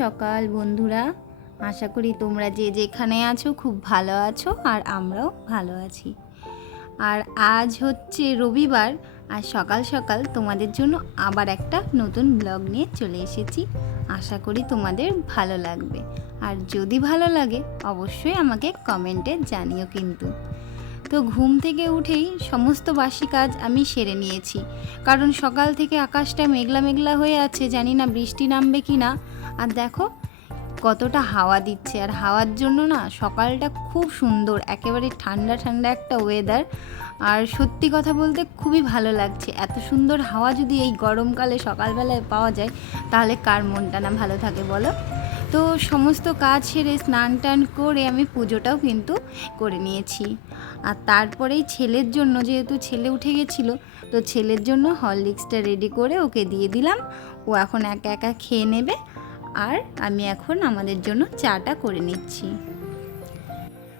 সকাল বন্ধুরা, আশা করি তোমরা যে যেখানে আছো খুব ভালো আছো আর আমরাও ভালো আছি। আর আজ হচ্ছে রবিবার, আর সকাল সকাল তোমাদের জন্য আবার একটা নতুন ব্লগ নিয়ে চলে এসেছি। আশা করি তোমাদের ভালো লাগবে, আর যদি ভালো লাগে অবশ্যই আমাকে কমেন্টে জানিও কিন্তু। তো ঘুম থেকে উঠেই সমস্ত বাসি কাজ আমি সেরে নিয়েছি, কারণ সকাল থেকে আকাশটা মেঘলা মেঘলা হয়ে আছে, জানি না বৃষ্টি নামবে কি না। আর দেখো কতটা হাওয়া দিচ্ছে, আর হাওয়ার জন্য না সকালটা খুব সুন্দর, একেবারে ঠান্ডা ঠান্ডা একটা ওয়েদার। আর সত্যি কথা বলতে খুবই ভালো লাগছে। এত সুন্দর হাওয়া যদি এই গরমকালে সকালবেলায় পাওয়া যায়, তাহলে কার মনটা না ভালো থাকে বলো। তো সমস্ত কাজ সেরে স্নান টান করে আমি পুজোটাও কিন্তু করে নিয়েছি। আর তারপরেই ছেলের জন্য, যেহেতু ছেলে উঠে গেছিলো, তো ছেলের জন্য হরলিক্সটা রেডি করে ওকে দিয়ে দিলাম। ও এখন একা একা খেয়ে নেবে, আর আমি এখন আমাদের জন্য চাটা করে নিচ্ছি।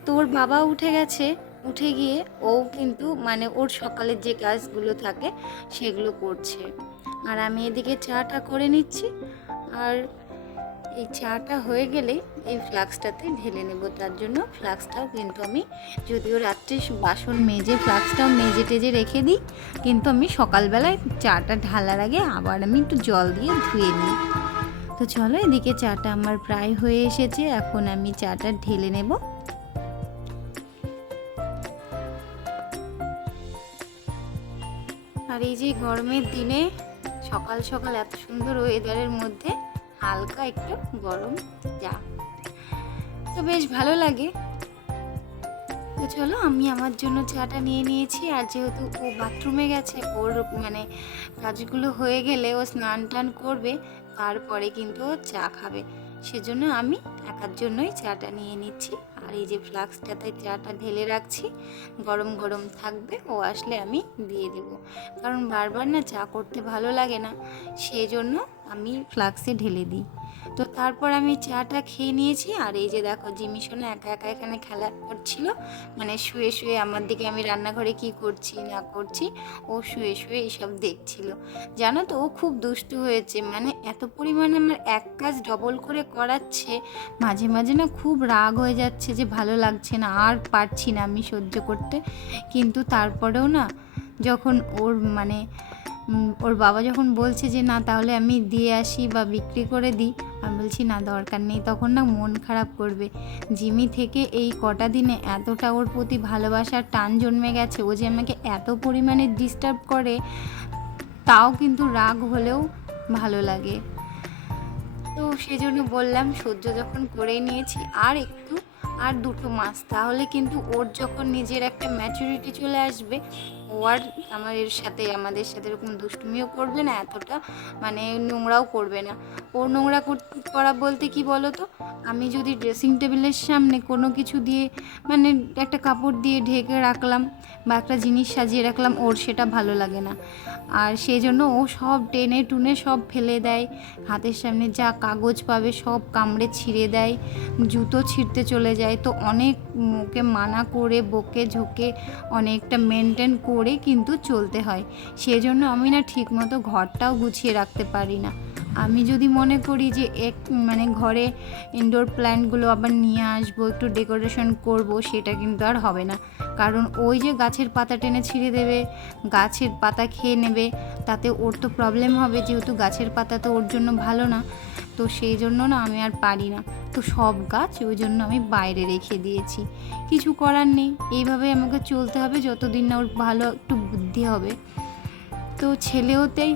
তো ওর বাবা উঠে গেছে, উঠে গিয়ে ও কিন্তু ওর সকালের যে কাজগুলো থাকে সেগুলো করছে, আর আমি এদিকে চাটা করে নিচ্ছি। আর এই চাটা হয়ে গেলে এই ফ্লাক্সটাতে ঢেলে নেব, তার জন্য ফ্লাক্সটাও কিন্তু আমি, যদিও রাত্রে বাসন মেজে ফ্লাক্সটাও মেজে টেজে রেখে দিই, কিন্তু আমি সকালবেলায় চাটা ঢালার আগে আবার আমি একটু জল দিয়ে ধুয়ে নিই। তো চলো, এদিকে চাটা আমার প্রায় হয়ে এসেছে, এখন আমি চাটা ঢেলে নেব। আর এই যে গরমের দিনে সকাল সকাল এত সুন্দর ওয়েদারের মধ্যে হালকা একটু গরম চা, তো বেশ ভালো লাগে। তো চলো, আমি আমার জন্য চাটা নিয়ে নিয়েছি। আর যেহেতু ও বাথরুমে গেছে, ওর কাজগুলো হয়ে গেলে ও স্নান টান করবে, তারপরে কিন্তু ও চা খাবে, সেজন্য আমি একার জন্যই চাটা নিয়ে নিচ্ছি। আর এই যে ফ্লাক্সটাতে চাটা ঢেলে রাখছি, গরম গরম থাকবে, ও আসলে আমি দিয়ে দেবো, কারণ বারবার না চা করতে ভালো লাগে না, সেজন্য আমি ফ্লাক্সে ঢেলে দিই। তো তারপর আমি চাটা খেয়ে নিয়েছি। আর এই যে দেখো, জিমি সোনা একা একা এখানে খেলা করছিল, শুয়ে শুয়ে আমার দিকে, আমি রান্নাঘরে কি করছি না করছি ও শুয়ে শুয়ে এইসব দেখছিল। জানো তো, ও খুব দুষ্টু হয়েছে, এত পরিমাণে আমার এক কাজ ডবল করে করাচ্ছে, মাঝে মাঝে না খুব রাগ হয়ে যাচ্ছে যে ভালো লাগছে না, আর পারছি না আমি সহ্য করতে। কিন্তু তারপরেও না, যখন ওর বাবা যখন বলছে যে না তাহলে আমি দিয়ে আসি বা বিক্রি করে দিই, আমি বলছি না, দরকার নেই, তখন না মন খারাপ করবে। জিমি থেকে এই কটা দিনে এতটা ওর প্রতি ভালোবাসার টান জন্মে গেছে, ও যে আমাকে এত পরিমাণে ডিস্টার্ব করে, তাও কিন্তু রাগ হলেও ভালো লাগে। তো সেজন্য বললাম, সহ্য যখন করেই নিয়েছি, আর 2 মাস, তাহলে কিন্তু ওর যখন নিজের একটা ম্যাচুরিটি চলে আসবে, ও আর আমাদের সাথে এরকম দুষ্টুমিও করবে না, এতটা নোংরাও করবে না। ওর নোংরা করা বলতে কি বলো তো, আমি যদি ড্রেসিং টেবিলের সামনে কোনো কিছু দিয়ে, একটা কাপড় দিয়ে ঢেকে রাখলাম বা একটা জিনিস সাজিয়ে রাখলাম, ওর সেটা ভালো লাগে না। আর সেই জন্য ও সব টেনে টুনে সব ফেলে দেয়, হাতের সামনে যা কাগজ পাবে সব কামড়ে ছিঁড়ে দেয়, জুতো ছিঁড়তে চলে যায়। তো অনেক ওকে মানা করে বকে ঝোঁকে অনেকটা মেনটেন করে কিন্তু চলতে হয়। সেজন্য আমি না ঠিকমতো ঘরটাও গুছিয়ে রাখতে পারি না। আমি যদি মনে করি যে ঘরে ইনডোর প্ল্যান্টগুলো আবার নিয়ে আসবো, একটু ডেকোরেশন করব, সেটা কিন্তু আর হবে না, কারণ ওই যে গাছের পাতা টেনে ছিঁড়ে দেবে, গাছের পাতা খেয়ে নেবে, তাতে ওর তো প্রবলেম হবে, যেহেতু গাছের পাতা তো ওর জন্য ভালো না। তো সেই জন্য না আমি আর পারি না, তো সব গাছ ওই জন্য আমি বাইরে রেখে দিয়েছি। কিছু করার নেই, এইভাবে আমাকে চলতে হবে যতদিন না ওর ভালো একটু বুদ্ধি হবে। তো ছেলেওতেই,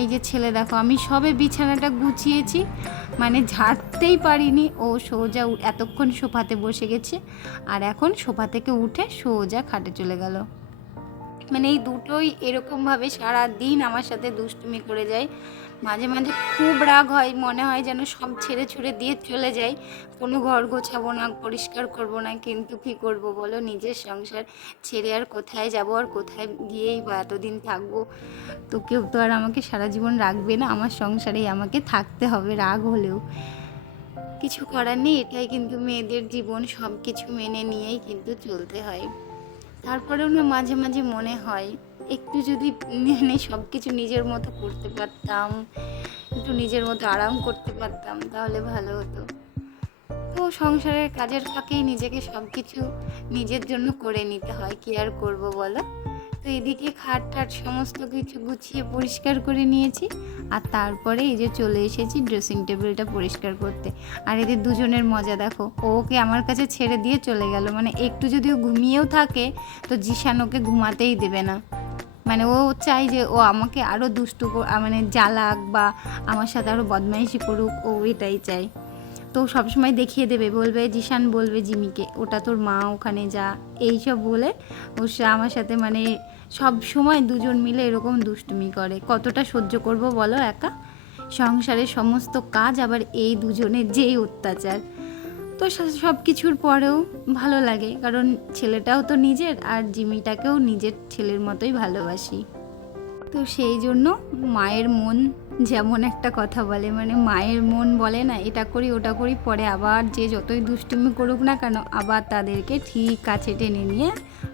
এই যে ছেলে দেখো, আমি সবে বিছানাটা গুছিয়েছি, ঝাড়তেই পারিনি, ও সোজা এতক্ষণ সোফাতে বসে গেছে, আর এখন সোফা থেকে উঠে সোজা খাটে চলে গেল। এই দুটোই এরকমভাবে সারা দিন আমার সাথে দুষ্টুমি করে যায়। মাঝে মাঝে খুব রাগ হয়, মনে হয় যেন সব ছেড়ে ছুড়ে দিয়ে চলে যাই, কোনো ঘর গোছাবো না, পরিষ্কার করব না। কিন্তু কী করব বলো, নিজের সংসার ছেড়ে আর কোথায় যাব, আর কোথায় গিয়েই বা এতদিন থাকবো। তো কেউ তো আর আমাকে সারা জীবন রাখবে না, আমার সংসারেই আমাকে থাকতে হবে, রাগ হলেও কিছু করার নেই। এটাই কিন্তু মেয়েদের জীবন, সব কিছু মেনে নিয়েই কিন্তু চলতে হয়। তারপরেও না মাঝে মাঝে মনে হয়, একটু যদি সব কিছু নিজের মতো করতে পারতাম, একটু নিজের মতো আরাম করতে পারতাম, তাহলে ভালো হতো। তো সংসারের কাজের ফাঁকেই নিজেকে সব কিছু নিজের জন্য করে নিতে হয়, কি আর করবো বলো। তো এদিকে খাট ঠাট সমস্ত কিছু গুছিয়ে পরিষ্কার করে নিয়েছি, আর তারপরে এই যে চলে এসেছি ড্রেসিং টেবিলটা পরিষ্কার করতে। আর এদের দুজনের মজা দেখো, ওকে আমার কাছে ছেড়ে দিয়ে চলে গেল, মানে একটু যদিও ঘুমিয়েও থাকে তো জিশান ওকে ঘুমাতেই দেবে না। মানে ও চাই যে ও আমাকে আরও দুষ্টু মানে জ্বালাক বা আমার সাথে আরও বদমাইশি করুক, ও এটাই চাই। তো সবসময় দেখিয়ে দেবে, বলবে জিশান বলবে জিমিকে ওটা তোর মা, ওখানে যা, এইসব বলে ও আমার সাথে মানে সব সময় দুজন মিলে এরকম দুষ্টুমি করে। কতটা সহ্য করব বলো একা, সংসারের সমস্ত কাজ আবার এই দুজনের যেই অত্যাচার। তো সব কিছুর পরেও ভালো লাগে, কারণ ছেলেটাও তো নিজের, আর জিমিটাকেও নিজের ছেলের মতোই ভালোবাসি। তো সেই জন্য মায়ের মন যেমন একটা কথা বলে, মানে মায়ের মন বলে না এটা করি ওটা করি, পরে আবার যে যতই দুষ্টুমি করুক না কেন আবার তাদেরকে ঠিক কাছে টেনে নিয়ে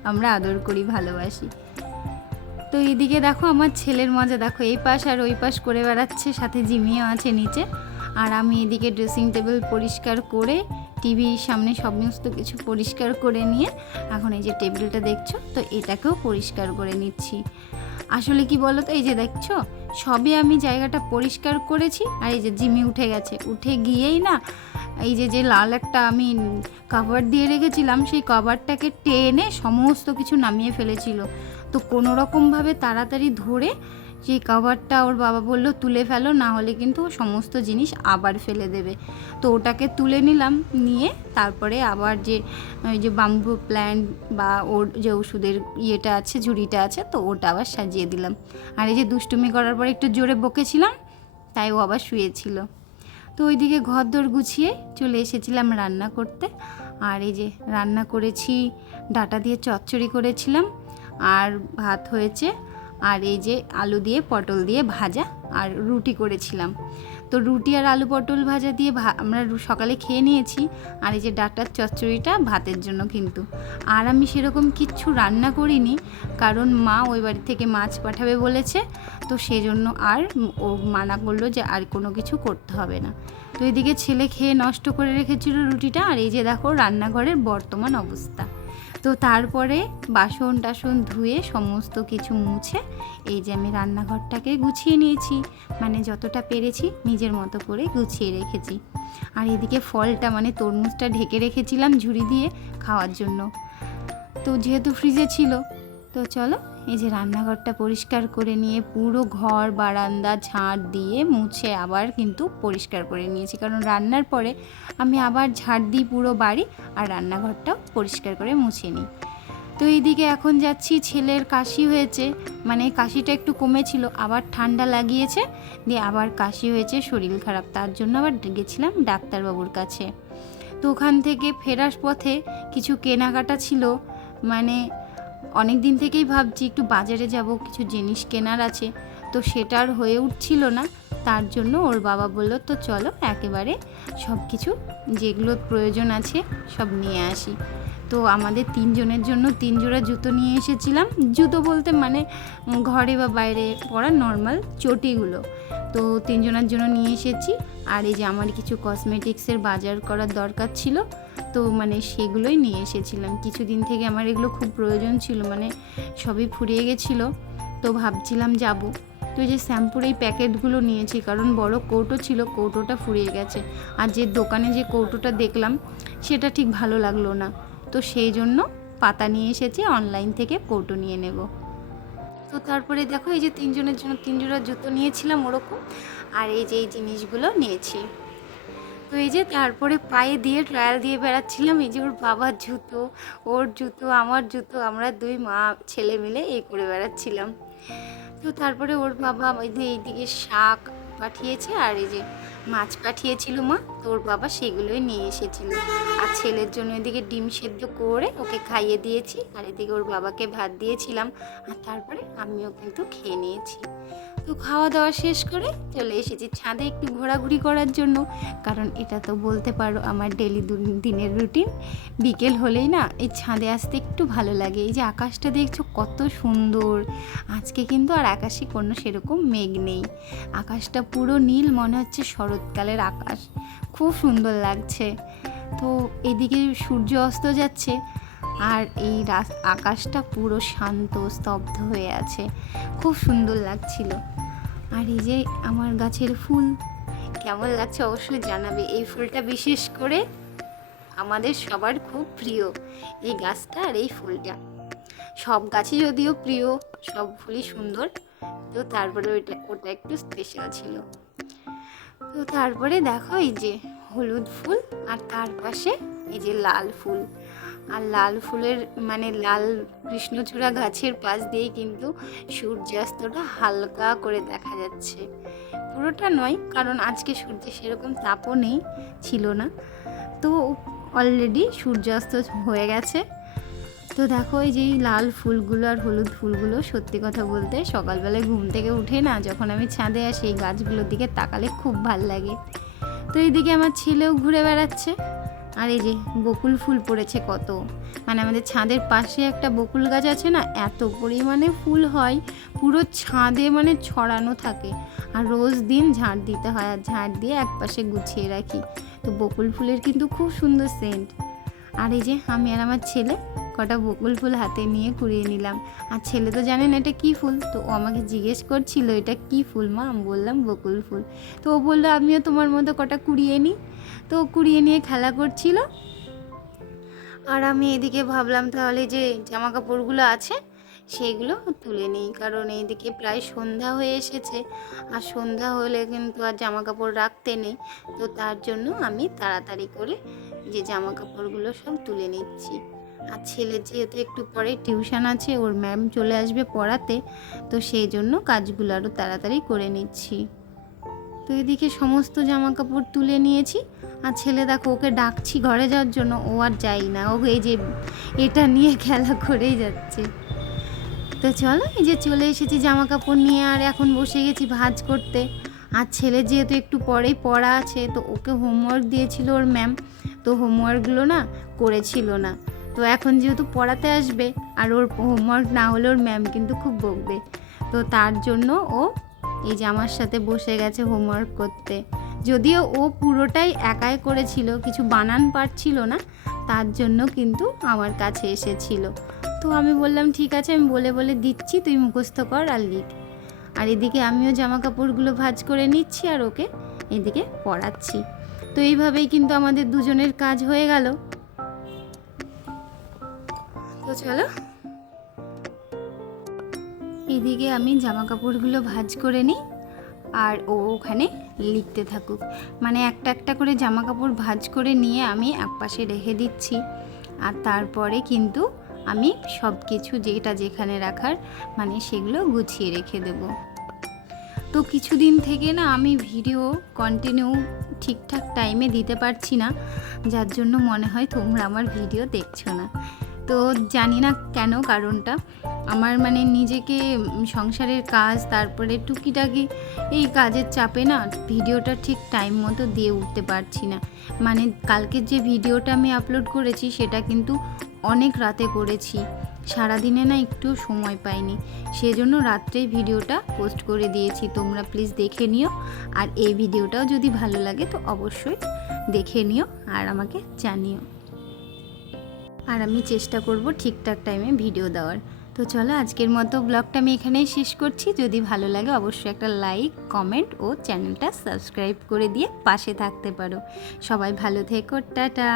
আমরা আদর করি, ভালোবাসি। তো এইদিকে দেখো আমার ছেলের মজা দেখো, এই পাশ আর ওই পাশ করে বেড়াচ্ছে, সাথে জিমিও আছে নিচে। আর আমি এদিকে ড্রেসিং টেবিল পরিষ্কার করে টিভির সামনে সমস্ত কিছু পরিষ্কার করে নিয়ে এখন এই যে টেবিলটা দেখছো তো এটাকেও পরিষ্কার করে নিচ্ছি। আসলে কি বলো তো, এই যে দেখছো সবে আমি জায়গাটা পরিষ্কার করেছি, আর এই যে জিমি উঠে গেছে, উঠে গিয়েই না এই যে লাল একটা আমি কভার দিয়ে রেখেছিলাম সেই কভারটাকে টেনে সমস্ত কিছু নামিয়ে ফেলেছিল। তো কোনো রকমভাবে তাড়াতাড়ি ধরে সেই কভারটা ওর বাবা বলল তুলে ফেলো, না হলে কিন্তু সমস্ত জিনিস আবার ফেলে দেবে। তো ওটাকে তুলে নিলাম, নিয়ে তারপরে আবার যে ওই যে বাম্বু প্ল্যান্ট বা ওর যে ওষুধের ইয়েটা আছে, ঝুড়িটা আছে, তো ওটা আবার সাজিয়ে দিলাম। আর এই যে দুষ্টুমি করার পরে একটু জোরে বকেছিলাম, তাই ও আবার শুয়েছিল। তো ওইদিকে ঘরদোর গুছিয়ে চলে এসেছিলাম রান্না করতে। আর এই যে রান্না করেছি, ডাঁটা দিয়ে চচ্চড়ি করেছিলাম, আর ভাত হয়েছে, আর এই যে আলু দিয়ে পটল দিয়ে ভাজা, আর রুটি করেছিলাম। তো রুটি আর আলু পটল ভাজা দিয়ে আমরা সকালে খেয়ে নিয়েছি। আর এই যে ডাঁটার চচ্চড়িটা ভাতের জন্য কিন্তু। আর আমি সেরকম কিচ্ছু রান্না করিনি, কারণ মা ওই বাড়ি থেকে মাছ পাঠাবে বলেছে, তো সেজন্য আর ও মানা করলো যে আর কোনো কিছু করতে হবে না। তো এদিকে ছেলে খেয়ে নষ্ট করে রেখেছিল রুটিটা, আর এই যে দেখো রান্নাঘরের বর্তমান অবস্থা। তো তারপরে বাসন টাসন ধুয়ে সমস্ত কিছু মুছে এই যে আমি রান্নাঘরটাকে গুছিয়ে নিয়েছি, মানে যতটা পেরেছি নিজের মতো করে গুছিয়ে রেখেছি। আর এদিকে ফলটা মানে তরমুজটা ঢেকে রেখেছিলাম ঝুড়ি দিয়ে খাওয়ার জন্য, তো যেহেতু ফ্রিজে ছিল। তো চলো এই যে রান্নাঘরটা পরিষ্কার করে নিয়ে পুরো ঘর বারান্দা ঝাড় দিয়ে মুছে আবার কিন্তু পরিষ্কার করে নিয়েছি, কারণ রান্নার পরে আমি আবার ঝাড় দিই পুরো বাড়ি, আর রান্নাঘরটাও পরিষ্কার করে মুছে নিই। তো এইদিকে এখন যাচ্ছি, ছেলের কাশি হয়েছে, মানে কাশিটা একটু কমেছিল, আবার ঠান্ডা লাগিয়েছে, দিয়ে আবার কাশি হয়েছে, শরীর খারাপ, তার জন্য আবার গেছিলাম ডাক্তারবাবুর কাছে। তো ওখান থেকে ফেরার পথে কিছু কেনাকাটা ছিল, মানে অনেক দিন থেকেই ভাবছি একটু বাজারে যাব, কিছু জিনিস কেনার আছে, তো সেটার হয়ে উঠছিল না। তার জন্য ওর বাবা বলল তো চলো একেবারে সব কিছু যেগুলো প্রয়োজন আছে সব নিয়ে আসি। তো আমাদের তিনজনের জন্য 3 জোড়া জুতো নিয়ে এসেছিলাম, জুতো বলতে মানে ঘরে বা বাইরে পরা নর্মাল চটিগুলো, তো 3 জনের জন্য নিয়ে এসেছি। আর এই যে আমার কিছু কসমেটিক্সের বাজার করার দরকার ছিল, তো মানে সেগুলোই নিয়ে এসেছিলাম। কিছুদিন থেকে আমার এগুলো খুব প্রয়োজন ছিল, মানে সবই ফুরিয়ে গেছিলো, তো ভাবছিলাম যাব। তো যে শ্যাম্পুর এই প্যাকেটগুলো নিয়েছি, কারণ বড় কৌটো ছিল, কৌটোটা ফুরিয়ে গেছে, আর যে দোকানে যে কৌটোটা দেখলাম সেটা ঠিক ভালো লাগলো না, তো সেই জন্য পাতা নিয়ে এসেছি, অনলাইন থেকে কৌটো নিয়ে নেব। তো তারপরে দেখো এই যে 3 জনের জন্য 3 জোড়া জুতো নিয়েছিলাম ওরকম, আর এই যে এই জিনিসগুলো নিয়েছি। তো এই যে তারপরে পায়ে দিয়ে ট্রায়াল দিয়ে বেড়াচ্ছিলাম, এই যে ওর বাবার জুতো, ওর জুতো, আমার জুতো, আমরা 2 মা ছেলে মিলে এই করে বেড়াচ্ছিলাম। তো তারপরে ওর বাবা এইদিকে শাক পাঠিয়েছে, আর এই যে মাছ পাঠিয়েছিল মা, তো ওর বাবা সেগুলোই নিয়ে এসেছিল। আর ছেলের জন্য এদিকে ডিম সেদ্ধ করে ওকে খাইয়ে দিয়েছি, আর এদিকে ওর বাবাকে ভাত দিয়েছিলাম, আর তারপরে আমিও কিন্তু খেয়ে নিয়েছি। তো খাওয়া দাওয়া শেষ করে চলে এসেছি ছাদে একটু ঘোরাঘুরি করার জন্য, কারণ এটা তো বলতে পারো আমার ডেলি দিনের রুটিন। বিকেল হলেই না এই ছাদে আসতে একটু ভালো লাগে। এই যে আকাশটা দেখছো কত সুন্দর, আজকে কিন্তু আর আকাশে কোনো সেরকম মেঘ নেই, আকাশটা পুরো নীল, মনে হচ্ছে শরৎকালের আকাশ, খুব সুন্দর লাগছে। তো এদিকে সূর্য অস্ত যাচ্ছে, আর এই আকাশটা পুরো শান্ত স্তব্ধ হয়ে আছে, খুব সুন্দর লাগছিল। আর এই যে আমার গাছের ফুল কেমন লাগছে অবশ্যই জানাবে। এই ফুলটা বিশেষ করে আমাদের সবার খুব প্রিয়, এই গাছটা আর এই ফুলটা। সব গাছই যদিও প্রিয়, সব ফুলই সুন্দর, তো তারপরে ওটা একটু স্পেশাল ছিল। তো তারপরে দেখো এই যে হলুদ ফুল, আর তার পাশে এই যে লাল ফুল। আর লাল ফুলের মানে লাল কৃষ্ণচূড়া গাছের পাশ দিয়ে কিন্তু সূর্যাস্তটা হালকা করে দেখা যাচ্ছে, পুরোটা নয় কারণ আজকে সূর্যের সেরকম তাপও নেই, ছিল না, তো অলরেডি সূর্যাস্ত হয়ে গেছে। তো দেখো এই যে লাল ফুলগুলো আর হলুদ ফুলগুলো, সত্যি কথা বলতে সকালবেলায় ঘুম থেকে উঠে না যখন আমি ছাদে আসি এই গাছগুলোর দিকে তাকালে খুব ভাল লাগে। তো এইদিকে আমার ছেলেও ঘুরে বেড়াচ্ছে, আর এই যে বকুল ফুল পড়েছে কত, মানে আমাদের ছাদের পাশে একটা বকুল গাছ আছে না, এত পরিমাণে ফুল হয় পুরো ছাদে, মানে ছড়ানো থাকে, আর রোজ দিন ঝাড় দিতে হয়, আর ঝাড় দিয়ে একপাশে গুছিয়ে রাখি। তো বকুল ফুলের কিন্তু খুব সুন্দর সেন্ট। আর এই যে আমি আর আমার ছেলে কটা বকুল ফুল হাতে নিয়ে কুড়িয়ে নিলাম, আর ছেলে তো জানেন এটা কি ফুল, তো ও আমাকে জিজ্ঞেস করছিল এটা কি ফুল মা, আমি বললাম বকুল ফুল। তো ও বললো আমিও তোমার মতো কটা কুড়িয়ে নিই, তো কুড়িয়ে নিয়ে খেলা করছিল। আর আমি এদিকে ভাবলাম তাহলে যে জামা কাপড়গুলো আছে সেইগুলো তুলে নিই, কারণ এইদিকে প্রায় সন্ধ্যা হয়ে এসেছে, আর সন্ধ্যা হলে কিন্তু আর জামা কাপড় রাখতে নেই, তো তার জন্য আমি তাড়াতাড়ি করে যে জামা কাপড়গুলো সব তুলে নিচ্ছি। আর ছেলের যেহেতু একটু পরে টিউশন আছে, ওর ম্যাম চলে আসবে পড়াতে, তো সেই জন্য কাজগুলো আরও তাড়াতাড়ি করে নিচ্ছি। তো এদিকে সমস্ত জামা কাপড় তুলে নিয়েছি, আর ছেলে দেখো ওকে ডাকছি ঘরে যাওয়ার জন্য, ও আর যাই না, ও এই যে এটা নিয়ে খেলা করেই যাচ্ছে। তো চলো এই যে চলে এসেছি জামা কাপড় নিয়ে, আর এখন বসে গেছি ভাঁজ করতে। আর ছেলে যেহেতু একটু পরেই পড়া আছে, তো ওকে হোমওয়ার্ক দিয়েছিল ওর ম্যাম, তো হোমওয়ার্কগুলো না করেছিল না, তো এখন যেহেতু পড়াতে আসবে আর ওর হোমওয়ার্ক না হলে ওর ম্যাম কিন্তু খুব বকবে, তো তার জন্য ও এই যে আমার সাথে বসে গেছে হোমওয়ার্ক করতে। যদিও ও পুরোটাই একাই করেছিল, কিছু বানান পারছিল না, তার জন্য কিন্তু আমার কাছে এসেছিল। তো আমি বললাম ঠিক আছে, আমি বলে বলে দিচ্ছি, তুই মুখস্থ কর আর লিখ। আর এদিকে আমিও জামা কাপড়গুলো ভাঁজ করে নিচ্ছি, আর ওকে এদিকে পড়াচ্ছি। তো এইভাবেই কিন্তু আমাদের দুজনের কাজ হয়ে গেল। তো চলো এদিকে আমি জামা কাপড়গুলো ভাঁজ করে নিই, আর ও ওখানে লিখতে থাকুক, মানে একটা একটা করে জামা কাপড় ভাঁজ করে নিয়ে আমি একপাশে রেখে দিচ্ছি, আর তারপরে কিন্তু আমি সব কিছু যেটা যেখানে রাখার মানে সেগুলো গুছিয়ে রেখে দেব। তো কিছুদিন থেকে না আমি ভিডিও কন্টিনিউ ঠিকঠাক টাইমে দিতে পারছি না, যার জন্য মনে হয় তোমরা আমার ভিডিও দেখছো না। তো জানি না কেন কারণটা, আমার মানে নিজেকে সংসারের কাজ তারপরে টুকিটাকি এই কাজের চাপে না ভিডিওটা ঠিক টাইম মতো দিয়ে উঠতে পারছি না। মানে কালকের যে ভিডিওটা আমি আপলোড করেছি সেটা কিন্তু অনেক রাতে করেছি, সারাদিনে না একটু সময় পাইনি, সেজন্য রাত্রেই ভিডিওটা পোস্ট করে দিয়েছি। তোমরা প্লিজ দেখে নিও, আর এই ভিডিওটাও যদি ভালো লাগে তো অবশ্যই দেখে নিও আর আমাকে জানিও, আর আমি চেষ্টা করব ঠিকঠাক টাইমে ভিডিও দেওয়ার। তো চলো আজকের মতো ব্লগটা আমি এখানেই শেষ করছি। যদি ভালো লাগে অবশ্যই একটা লাইক, কমেন্ট ও চ্যানেলটা সাবস্ক্রাইব করে দিয়ে পাশে থাকতে পারো। সবাই ভালো থেকো, টাটা।